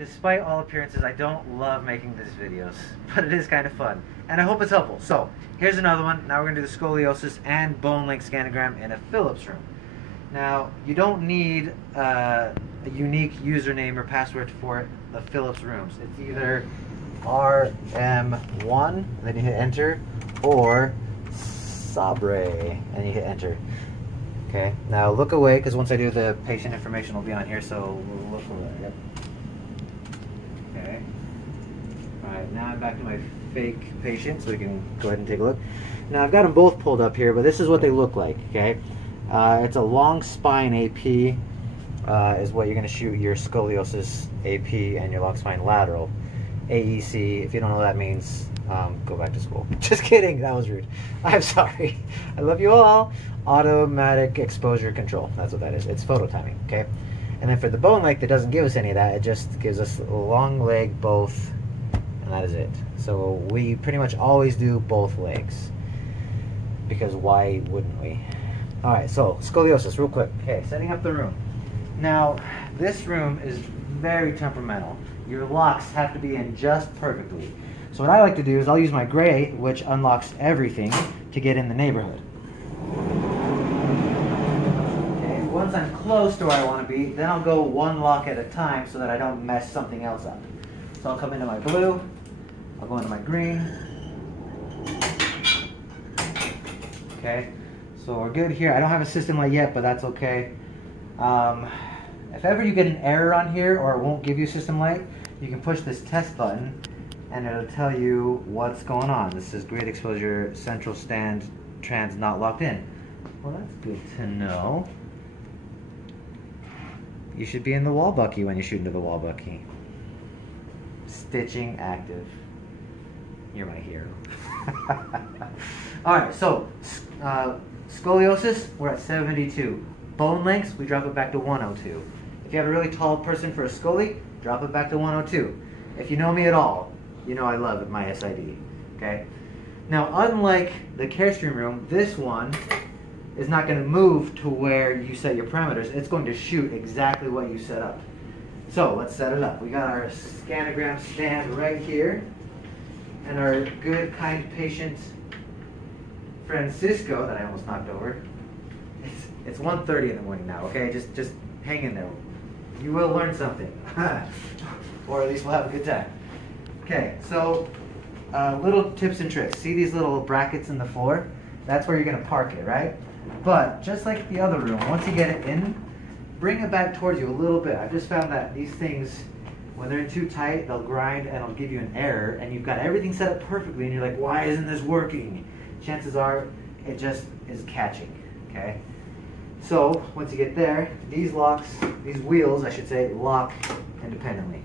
Despite all appearances, I don't love making these videos, but it is kind of fun, and I hope it's helpful. So, here's another one. Now we're going to do the scoliosis and bone length scanogram in a Phillips room. Now, you don't need a unique username or password for the Phillips rooms. It's either RM1, and then you hit enter, or Sabre, and you hit enter. Okay, now look away, because once I do, the patient information will be on here, so we'll look away. Yep. Okay. Alright, now I'm back to my fake patient, so we can go ahead and take a look. Now I've got them both pulled up here, but this is what they look like, okay? It's a long spine AP, is what you're going to shoot your scoliosis AP and your long spine lateral. AEC, if you don't know what that means, go back to school. Just kidding, that was rude. I'm sorry. I love you all. Automatic exposure control, that's what that is. It's photo timing, okay? And then for the bone length, it doesn't give us any of that. It just gives us a long leg, both, and that is it. So we pretty much always do both legs, because why wouldn't we? All right, so scoliosis, real quick. Okay, setting up the room. Now, this room is very temperamental. Your locks have to be in just perfectly. So what I like to do is I'll use my gray, which unlocks everything, to get in the neighborhood. Okay, once I'm close to where I want to be, then I'll go one lock at a time so that I don't mess something else up. So I'll come into my blue, I'll go into my green. Okay, so we're good here. I don't have a system light yet, but that's okay. If ever you get an error on here or it won't give you system light, you can push this test button and it'll tell you what's going on. This is great exposure, central stand, trans not locked in. Well, that's good to know. You should be in the wall bucky when you shoot into the wall bucky. Stitching active. You're my hero. Alright, so scoliosis, we're at 72. Bone lengths, we drop it back to 102. If you have a really tall person for a scoli, drop it back to 102. If you know me at all, you know I love my SID. Okay? Now, unlike the Carestream room, this one is not going to move to where you set your parameters. It's going to shoot exactly what you set up. So, let's set it up. We got our Scanogram stand right here. And our good, kind patient, Francisco, that I almost knocked over. It's 1:30 in the morning now, okay? Just hang in there. You will learn something. Or at least we'll have a good time. Okay, so little tips and tricks. See these little brackets in the floor? That's where you're going to park it, right? But just like the other room, once you get it in, bring it back towards you a little bit. I've just found that these things, when they're too tight, they'll grind and it'll give you an error, and you've got everything set up perfectly, and you're like, why isn't this working? Chances are it just is catching, okay? So once you get there, these wheels, I should say, lock independently.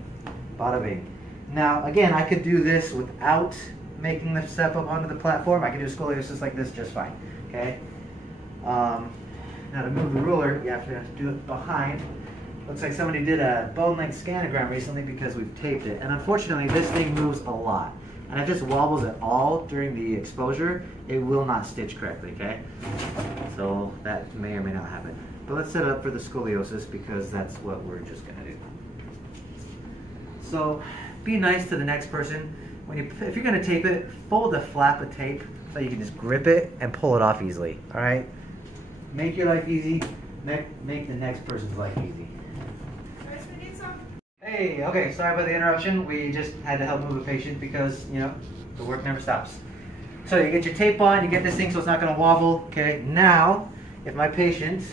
Bada bing. Now, again, I could do this without making the step up onto the platform. I can do scoliosis like this just fine, okay? Now to move the ruler, you have to do it behind. Looks like somebody did a bone length scanogram recently because we've taped it. And unfortunately, this thing moves a lot. And if this wobbles at all during the exposure, it will not stitch correctly, okay? So that may or may not happen. But let's set it up for the scoliosis because that's what we're just gonna do. So be nice to the next person. If you're gonna tape it, fold a flap of tape so you can just grip it and pull it off easily, all right? Make your life easy, make the next person's life easy. Hey, okay, sorry about the interruption. We just had to help move a patient because, you know, the work never stops. So you get your tape on, you get this thing so it's not going to wobble. Okay, now, if my patient,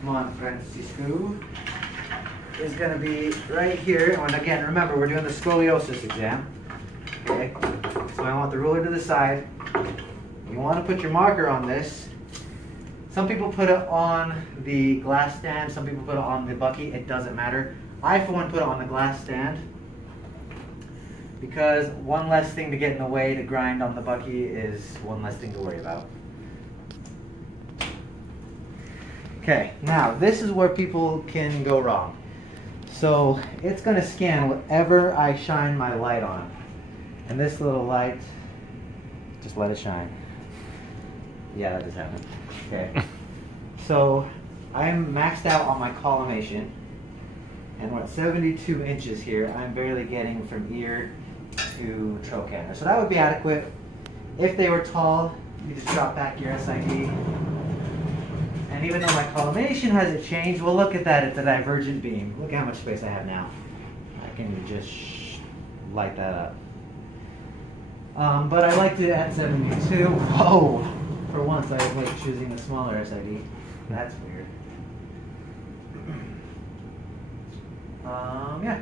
come on, Francisco, is going to be right here. And again, remember, we're doing the scoliosis exam. Okay, so I want the ruler to the side. You want to put your marker on this. Some people put it on the glass stand, some people put it on the bucky. It doesn't matter. I, for one, put it on the glass stand because one less thing to get in the way to grind on the bucky is one less thing to worry about. Okay, now this is where people can go wrong. So it's going to scan whatever I shine my light on. And this little light, just let it shine. Yeah, that just happened. Okay. So I'm maxed out on my collimation. And we're at 72 inches here. I'm barely getting from ear to trochanter. So that would be adequate. If they were tall, you just drop back your SID. And even though my collimation hasn't changed, well, look at that. It's a divergent beam. Look how much space I have now. I can just light that up. But I liked it at 72. Whoa! For once, I was like choosing the smaller SID. That's weird. Yeah.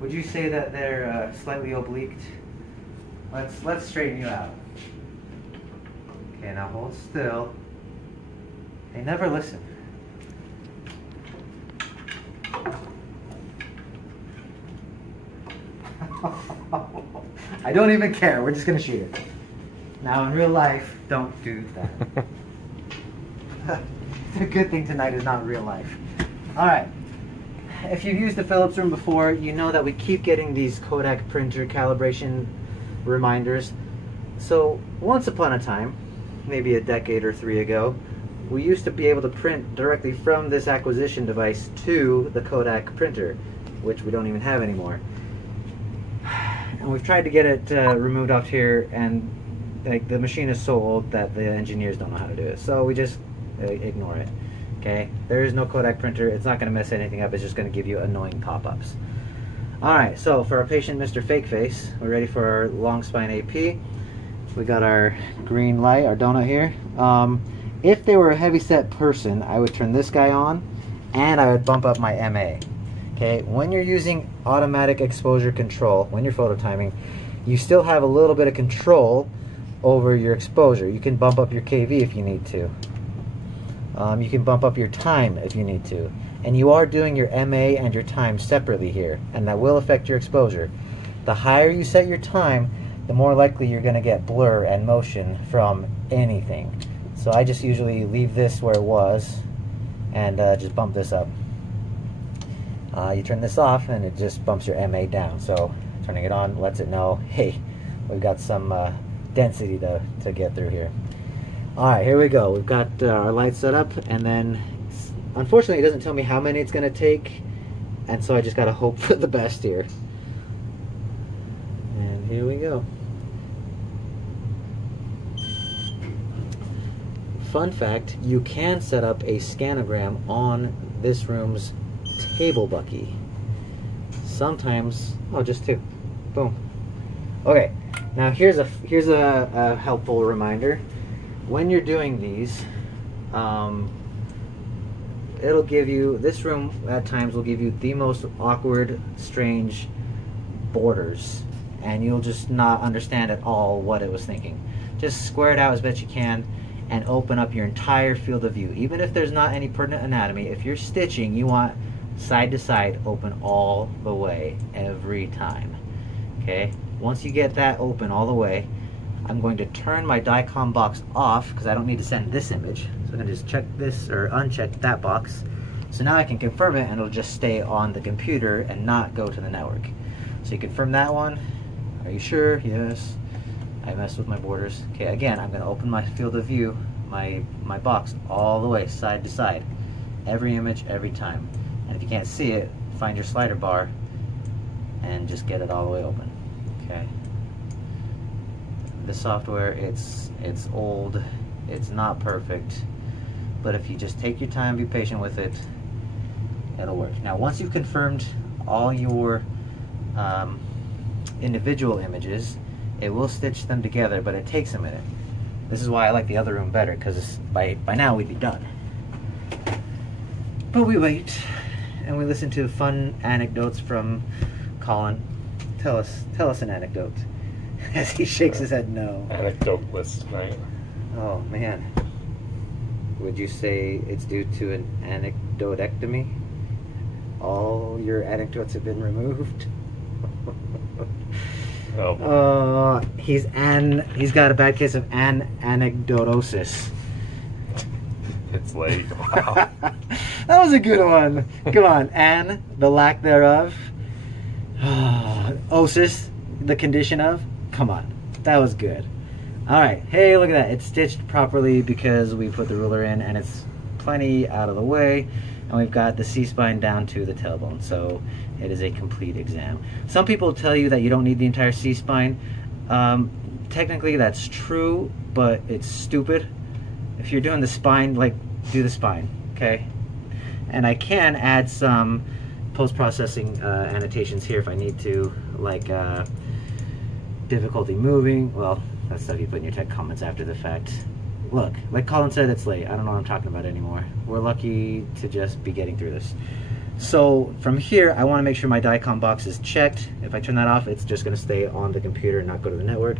Would you say that they're slightly obliqued? Let's straighten you out. Okay, now hold still. They never listen. I don't even care. We're just gonna shoot it. Now in real life, don't do that. The good thing tonight is not real life. All right. If you've used the Philips room before, you know that we keep getting these Kodak printer calibration reminders. So once upon a time, maybe a decade or 3 ago, we used to be able to print directly from this acquisition device to the Kodak printer, which we don't even have anymore. And we've tried to get it removed off here, and like the machine is so old that the engineers don't know how to do it. So we just ignore it. Okay, there is no Kodak printer. It's not going to mess anything up. It's just going to give you annoying pop-ups. All right, so for our patient, Mr. Fake Face, we're ready for our long spine AP. We got our green light, our donut here. If they were a heavy-set person, I would turn this guy on, and I would bump up my MA. Okay, when you're using automatic exposure control, when you're phototiming, you still have a little bit of control over your exposure. You can bump up your KV if you need to. You can bump up your time if you need to. And you are doing your MA and your time separately here, and that will affect your exposure. The higher you set your time, the more likely you're going to get blur and motion from anything. So I just usually leave this where it was and just bump this up. You turn this off and it just bumps your MA down. So turning it on lets it know, hey, we've got some density to get through here. Alright, here we go. We've got our lights set up, and then unfortunately it doesn't tell me how many it's going to take, and so I just got to hope for the best here. And here we go. Fun fact, you can set up a scanogram on this room's table bucky. Sometimes, oh, just two. Boom. Okay, now here's a helpful reminder. When you're doing these, it'll give you, this room at times will give you the most awkward, strange borders, and you'll just not understand at all what it was thinking. Just square it out as best you can and open up your entire field of view. Even if there's not any pertinent anatomy, if you're stitching, you want side to side open all the way every time. Okay, once you get that open all the way, I'm going to turn my DICOM box off because I don't need to send this image. So I'm going to just check this or uncheck that box. So now I can confirm it and it'll just stay on the computer and not go to the network. So you confirm that one. Are you sure? Yes. I messed with my borders. Okay, again, I'm going to open my field of view, my box all the way side to side. Every image, every time. And if you can't see it, find your slider bar and just get it all the way open. Okay. The software, it's old, it's not perfect, but if you just take your time, be patient with it, it'll work. Now once you've confirmed all your individual images, it will stitch them together, but it takes a minute. This is why I like the other room better, because by now we'd be done. But we wait, and we listen to fun anecdotes from Colin. Tell us an anecdote. As he shakes his head no. Anecdote list tonight. Oh man. Would you say it's due to an anecdotectomy? All your anecdotes have been removed? Oh. He's got a bad case of anecdotosis. It's late. Wow. That was a good one. Come on, the lack thereof. Osis, the condition of. Come on, that was good. All right, hey, look at that. It's stitched properly because we put the ruler in, and it's plenty out of the way. and we've got the C-spine down to the tailbone, so it is a complete exam. Some people tell you that you don't need the entire C-spine. Technically that's true, but it's stupid. If you're doing the spine, like, do the spine, okay? And I can add some post-processing annotations here if I need to, like difficulty moving. Well, that's stuff you put in your tech comments after the fact. Look, like Colin said, it's late. I don't know what I'm talking about anymore. We're lucky to just be getting through this. So from here, I want to make sure my DICOM box is checked. If I turn that off, it's just going to stay on the computer and not go to the network.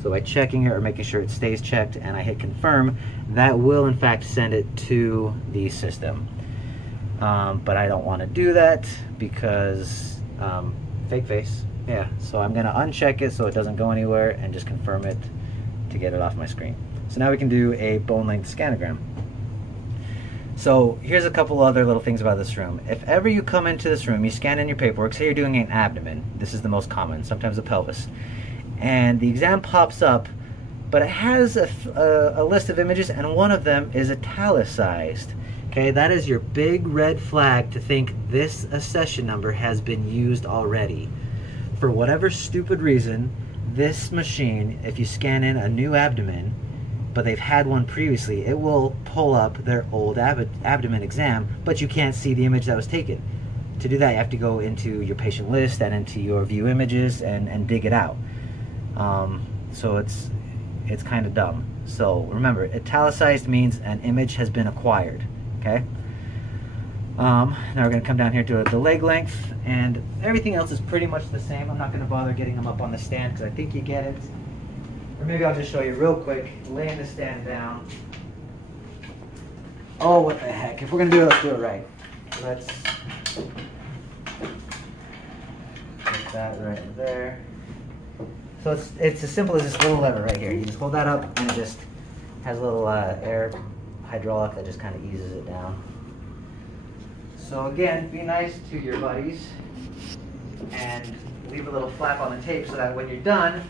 So by checking it or making sure it stays checked and I hit confirm, that will in fact send it to the system. But I don't want to do that because fake face. Yeah, so I'm going to uncheck it so it doesn't go anywhere and just confirm it to get it off my screen. So now we can do a bone length scanogram. So here's a couple other little things about this room. If ever you come into this room, you scan in your paperwork, say you're doing an abdomen. This is the most common, sometimes a pelvis. And the exam pops up, but it has a list of images and one of them is italicized. Okay, that is your big red flag to think this accession number has been used already. For whatever stupid reason, this machine, if you scan in a new abdomen, but they've had one previously, it will pull up their old abdomen exam, but you can't see the image that was taken. To do that, you have to go into your patient list and into your view images and dig it out. So it's kind of dumb. So remember, italicized means an image has been acquired. Okay. Now we're going to come down here to the leg length, and everything else is pretty much the same. I'm not going to bother getting them up on the stand because I think you get it. Or maybe I'll just show you real quick, laying the stand down. Oh, what the heck. If we're going to do it, let's do it right. Let's put that right there. So it's as simple as this little lever right here. You just hold that up and it just has a little air hydraulic that just kind of eases it down. So again, be nice to your buddies and leave a little flap on the tape so that when you're done,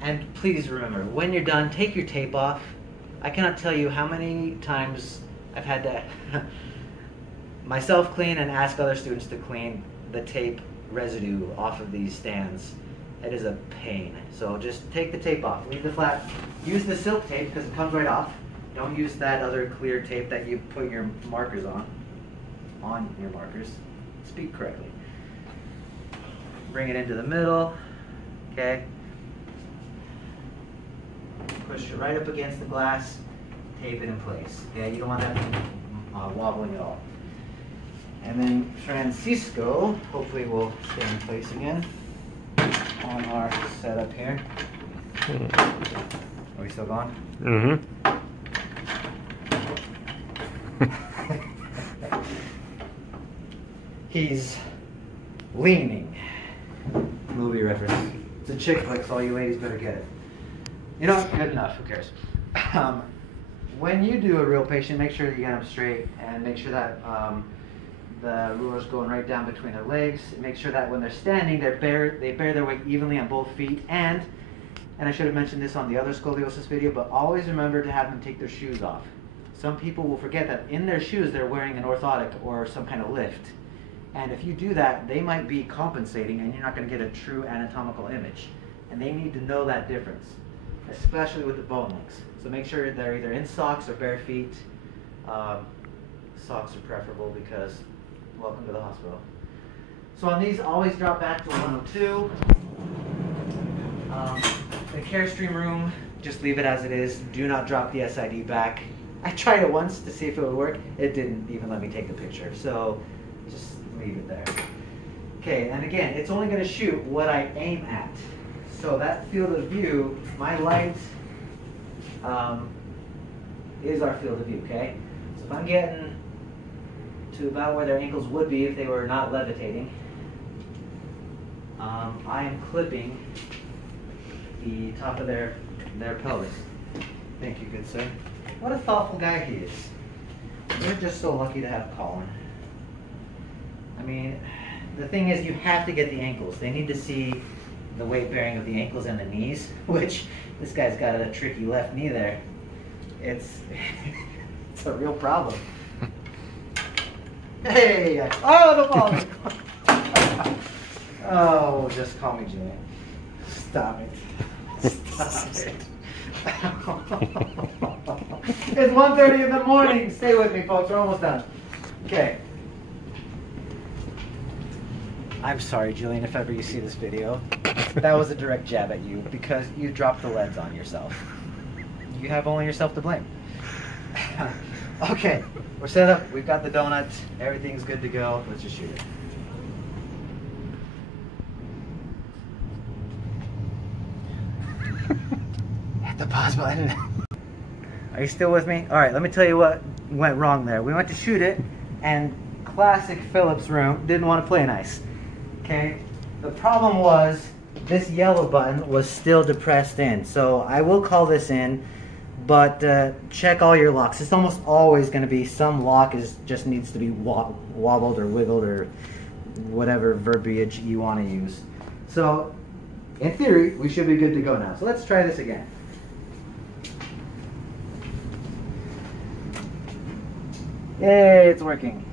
and please remember, when you're done, take your tape off. I cannot tell you how many times I've had to myself clean and ask other students to clean the tape residue off of these stands. It is a pain. So just take the tape off, leave the flap. Use the silk tape because it comes right off. Don't use that other clear tape that you put your markers on your markers. Speak correctly. Bring it into the middle, okay? Push it right up against the glass, tape it in place. Okay, you don't want that wobbling at all. And then Francisco, hopefully will stay in place again on our setup here. Are we still going? Mm-hmm. He's leaning. Movie reference. It's a chick flick, so all you ladies better get it. You know, good enough. Who cares? When you do a real patient, make sure that you get them straight and make sure that the ruler's going right down between their legs. Make sure that when they're standing, they bear their weight evenly on both feet. And I should have mentioned this on the other scoliosis video, but always remember to have them take their shoes off. Some people will forget that in their shoes they're wearing an orthotic or some kind of lift. And if you do that, they might be compensating and you're not going to get a true anatomical image. And they need to know that difference, especially with the bone links. So make sure they're either in socks or bare feet. Socks are preferable because welcome to the hospital. So on these, always drop back to 102. The Carestream room, just leave it as it is. Do not drop the SID back. I tried it once to see if it would work. It didn't even let me take the picture. So just leave it there. Okay, and again, it's only going to shoot what I aim at. So that field of view, my light is our field of view, okay? So if I'm getting to about where their ankles would be if they were not levitating, I am clipping the top of their pelvis. Thank you, good sir. What a thoughtful guy he is. We're just so lucky to have Colin. I mean, the thing is, you have to get the ankles. They need to see the weight bearing of the ankles and the knees, which this guy's got a tricky left knee there. It's a real problem. Hey! Oh, the ball! Oh, just call me Jay. Stop it. Stop it. It's 1:30 in the morning. Stay with me, folks. We're almost done. Okay. I'm sorry, Julian, if ever you see this video. That was a direct jab at you because you dropped the leads on yourself. You have only yourself to blame. Okay, we're set up. We've got the donut. Everything's good to go. Let's just shoot it. Hit the pause button. Are you still with me? All right, let me tell you what went wrong there. We went to shoot it, and classic Phillips room didn't want to play nice. Okay, the problem was this yellow button was still depressed in. So I will call this in, but check all your locks. It's almost always going to be some lock just needs to be wobbled or wiggled or whatever verbiage you want to use. So in theory, we should be good to go now. So let's try this again. Yay, it's working.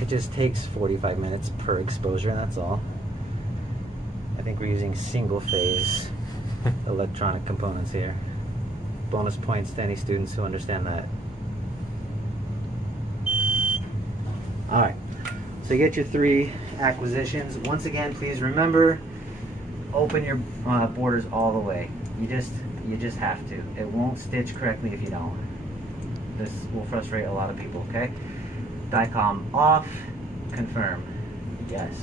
It just takes 45 minutes per exposure, and that's all. I think we're using single phase electronic components here. Bonus points to any students who understand that. Alright, so you get your 3 acquisitions. Once again, please remember, open your borders all the way. You just have to. It won't stitch correctly if you don't. This will frustrate a lot of people, okay? DICOM off, confirm, yes.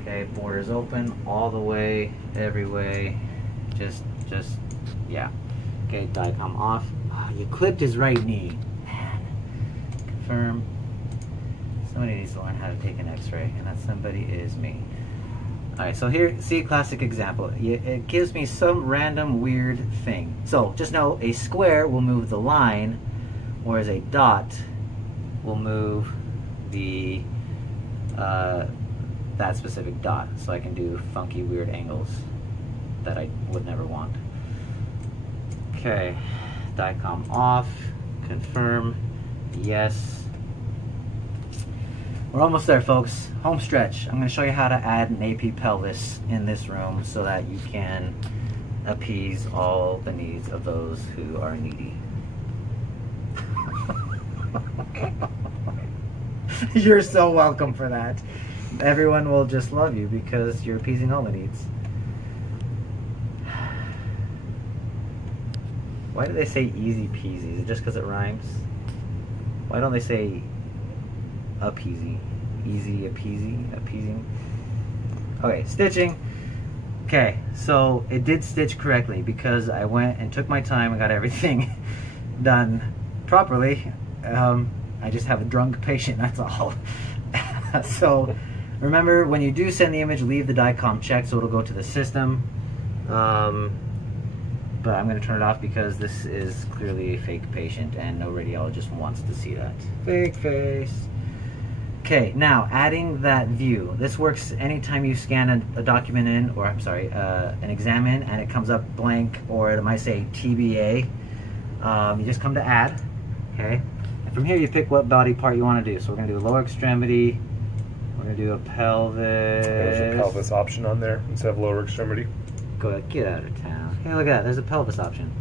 Okay, borders open all the way, every way, just, yeah. Okay, DICOM off. Oh, you clipped his right knee. Man. Confirm. Somebody needs to learn how to take an x-ray, and that somebody is me. Alright, so here, see a classic example. It gives me some random weird thing. So, just know a square will move the line, whereas a dot will move the that specific dot. So I can do funky, weird angles that I would never want. Okay, DICOM off, confirm, yes. We're almost there, folks. Home stretch. I'm going to show you how to add an AP pelvis in this room so that you can appease all the needs of those who are needy. You're so welcome for that. Everyone will just love you because you're appeasing all the needs. Why do they say easy peasy? Is it just because it rhymes? Why don't they say appeasy? Easy appeasing? Okay, stitching. Okay, so it did stitch correctly because I went and took my time and got everything done properly. I just have a drunk patient, that's all. So remember, when you do send the image, leave the DICOM checked so it'll go to the system. But I'm going to turn it off because this is clearly a fake patient and no radiologist wants to see that. Fake face. Okay, now adding that view. This works anytime you scan a document in, or I'm sorry, an exam in, and it comes up blank, or it might say TBA. You just come to add, okay? And from here you pick what body part you want to do. So we're going to do a lower extremity. We're going to do a pelvis. There's a pelvis option on there instead of lower extremity. Go ahead, get out of town. Hey, look at that. There's a pelvis option.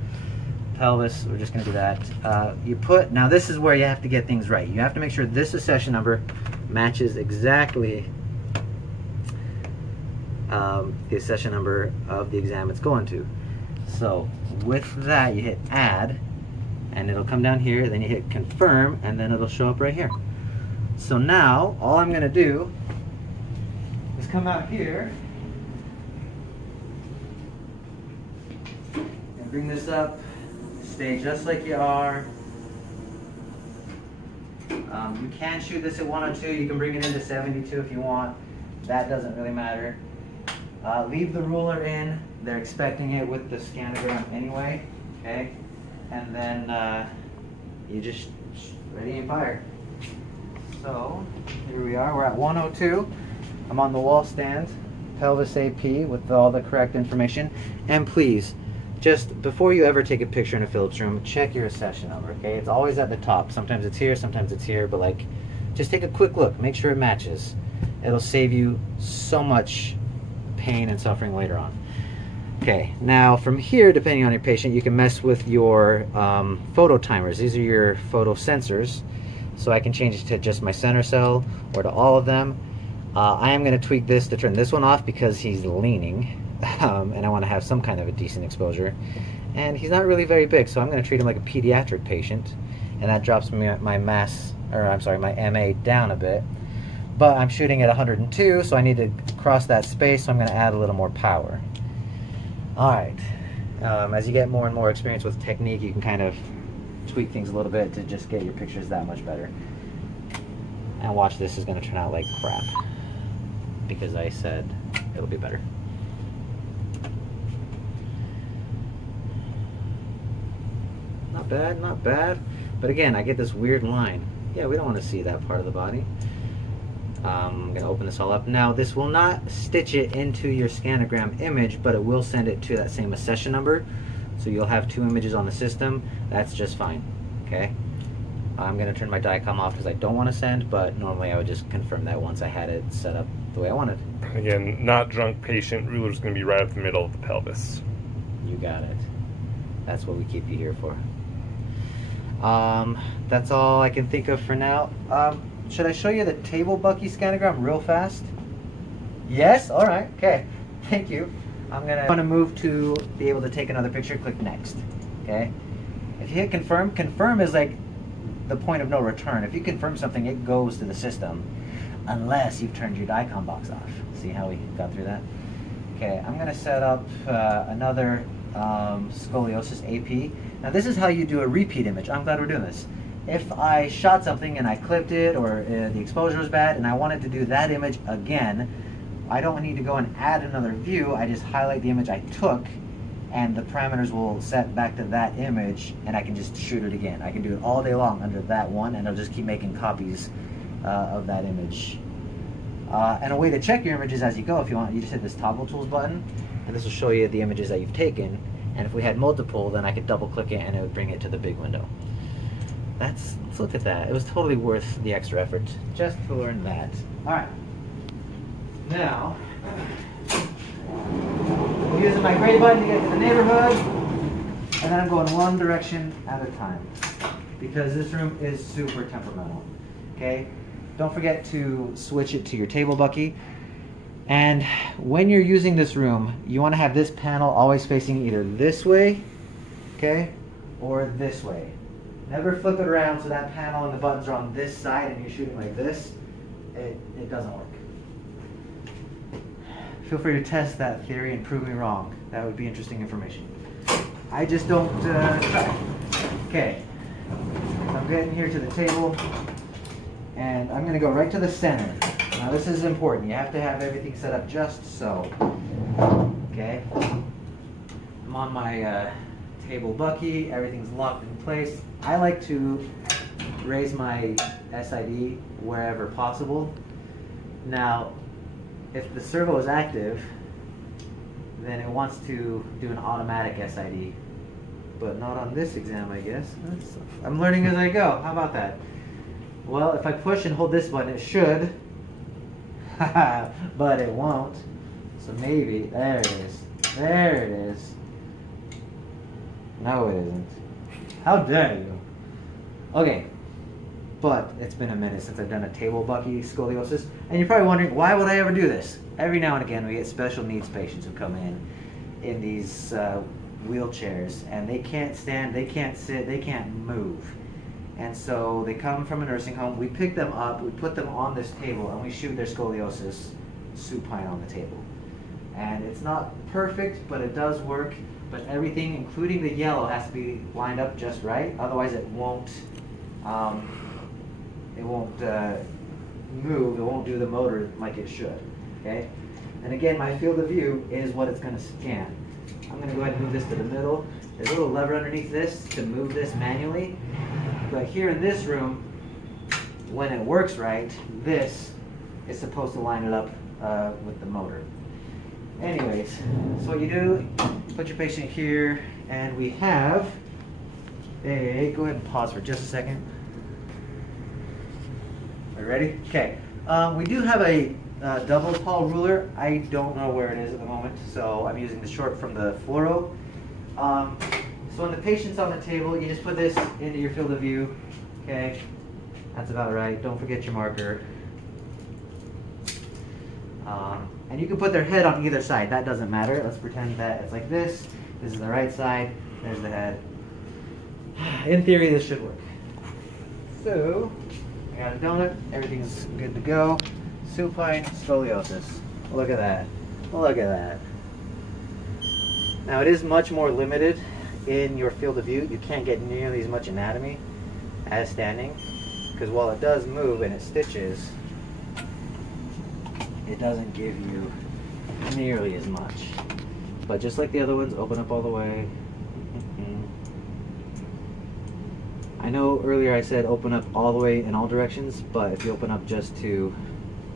Pelvis, we're just going to do that. You put, now this is where you have to get things right. You have to make sure this accession number matches exactly the accession number of the exam it's going to. So with that, you hit add, and it'll come down here, then you hit confirm, and then it'll show up right here. So now, all I'm going to do is come out here and bring this up, stay just like you are. You can shoot this at 102, you can bring it into 72 if you want, that doesn't really matter. Leave the ruler in, they're expecting it with the scanogram anyway, okay? And then you just ready and fire. So here we are, we're at 102. I'm on the wall stand, pelvis AP with all the correct information. And please, just before you ever take a picture in a Philips room, check your accession number, okay? It's always at the top. Sometimes it's here, but like, just take a quick look, make sure it matches. It'll save you so much pain and suffering later on. Okay, now from here, depending on your patient, you can mess with your photo timers. These are your photo sensors. So I can change it to just my center cell or to all of them. I am going to tweak this to turn this one off because he's leaning. And I want to have some kind of a decent exposure. And he's not really very big, so I'm going to treat him like a pediatric patient. And that drops my MA down a bit. But I'm shooting at 102, so I need to cross that space, so I'm going to add a little more power. Alright, as you get more and more experience with technique, you can kind of tweak things a little bit to just get your pictures that much better. And watch, this is going to turn out like crap, because I said it'll be better. Not bad, not bad. But again, I get this weird line. Yeah, we don't want to see that part of the body. I'm going to open this all up. Now, this will not stitch it into your scanogram image, but it will send it to that same accession number. So you'll have 2 images on the system. That's just fine. Okay? I'm going to turn my DICOM off because I don't want to send, but normally I would just confirm that once I had it set up the way I wanted. Again, not drunk patient. Ruler's going to be right up the middle of the pelvis. You got it. That's what we keep you here for. That's all I can think of for now. Should I show you the table bucky scanogram real fast? Yes? Alright, okay. Thank you. I'm gonna move to be able to take another picture. Click next. Okay? If you hit confirm, confirm is like the point of no return. If you confirm something, it goes to the system unless you've turned your DICOM box off. See how we got through that? Okay, I'm gonna set up another Scoliosis AP. Now this is how you do a repeat image. I'm glad we're doing this. If I shot something and I clipped it, or the exposure was bad and I wanted to do that image again, I don't need to go and add another view. I just highlight the image I took and the parameters will set back to that image and I can just shoot it again. I can do it all day long under that one and I'll just keep making copies of that image. And a way to check your images as you go, if you want, you just hit this toggle tools button and this will show you the images that you've taken. And if we had multiple, then I could double click it and it would bring it to the big window. Let's look at that. It was totally worth the extra effort just to learn that. All right. Now, I'm using my gray button to get to the neighborhood, and then I'm going one direction at a time because this room is super temperamental. Okay? Don't forget to switch it to your table bucky. And when you're using this room, you want to have this panel always facing either this way, okay, or this way. Never flip it around so that panel and the buttons are on this side and you're shooting like this. It doesn't work. Feel free to test that theory and prove me wrong. That would be interesting information. I just don't try. Okay, so I'm getting here to the table and I'm going to go right to the center. Now this is important. You have to have everything set up just so. Okay, I'm on my table bucky. Everything's locked in place. I like to raise my SID wherever possible. Now, if the servo is active, then it wants to do an automatic SID, but not on this exam, I guess. I'm learning as I go. How about that? Well, if I push and hold this button, it should, but it won't. So maybe, there it is. There it is. No, it isn't. How dare you? Okay, but it's been a minute since I've done a table bucky scoliosis, and you're probably wondering, why would I ever do this? Every now and again we get special needs patients who come in these wheelchairs, and they can't stand, they can't sit, they can't move. And so they come from a nursing home, we pick them up, we put them on this table, and we shoot their scoliosis supine on the table. And it's not perfect, but it does work. But everything, including the yellow, has to be lined up just right. Otherwise, it won't move. It won't do the motor like it should. Okay. And again, my field of view is what it's going to scan. I'm going to go ahead and move this to the middle. There's a little lever underneath this to move this manually. But here in this room, when it works right, this is supposed to line it up with the motor. Anyways, so what you do put your patient here, and we have a, go ahead and pause for just a second. Are you ready? Okay. We do have a double tall ruler. I don't know where it is at the moment, so I'm using the short from the fluoro. So when the patient's on the table, you just put this into your field of view. Okay, that's about right. Don't forget your marker. And you can put their head on either side. That doesn't matter. Let's pretend that it's like this. This is the right side. There's the head. In theory, this should work. So, I got a donut. Everything's good to go. Supine scoliosis. Look at that. Look at that. Now, it is much more limited in your field of view. You can't get nearly as much anatomy as standing, because while it does move and it stitches, it doesn't give you nearly as much. But just like the other ones, open up all the way. I know earlier I said open up all the way in all directions, but if you open up just to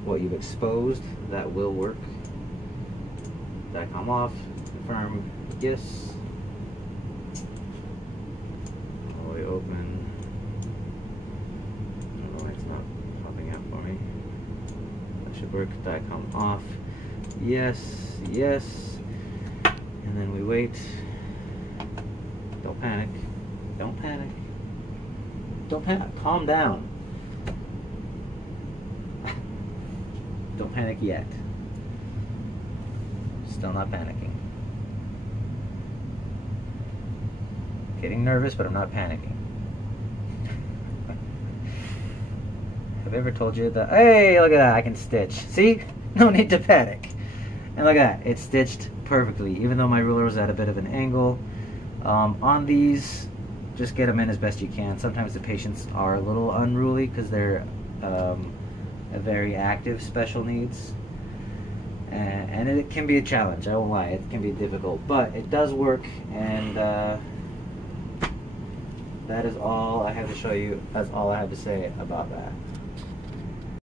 what you've exposed, that will work. That come off, confirm, yes. All the way open. Oh, it's not popping out for me. That should work. That come off. Yes, yes. And then we wait. Don't panic. Don't panic. Don't panic. Calm down. Don't panic yet. Still not panicking. Getting nervous, but I'm not panicking. Have I ever told you that? Hey, look at that. I can stitch. See? No need to panic. And look at that. It's stitched perfectly, even though my ruler was at a bit of an angle. On these, just get them in as best you can. Sometimes the patients are a little unruly because they're a very active special needs. And it can be a challenge, I won't lie, it can be difficult, but it does work, and that is all I have to show you. That's all I have to say about that.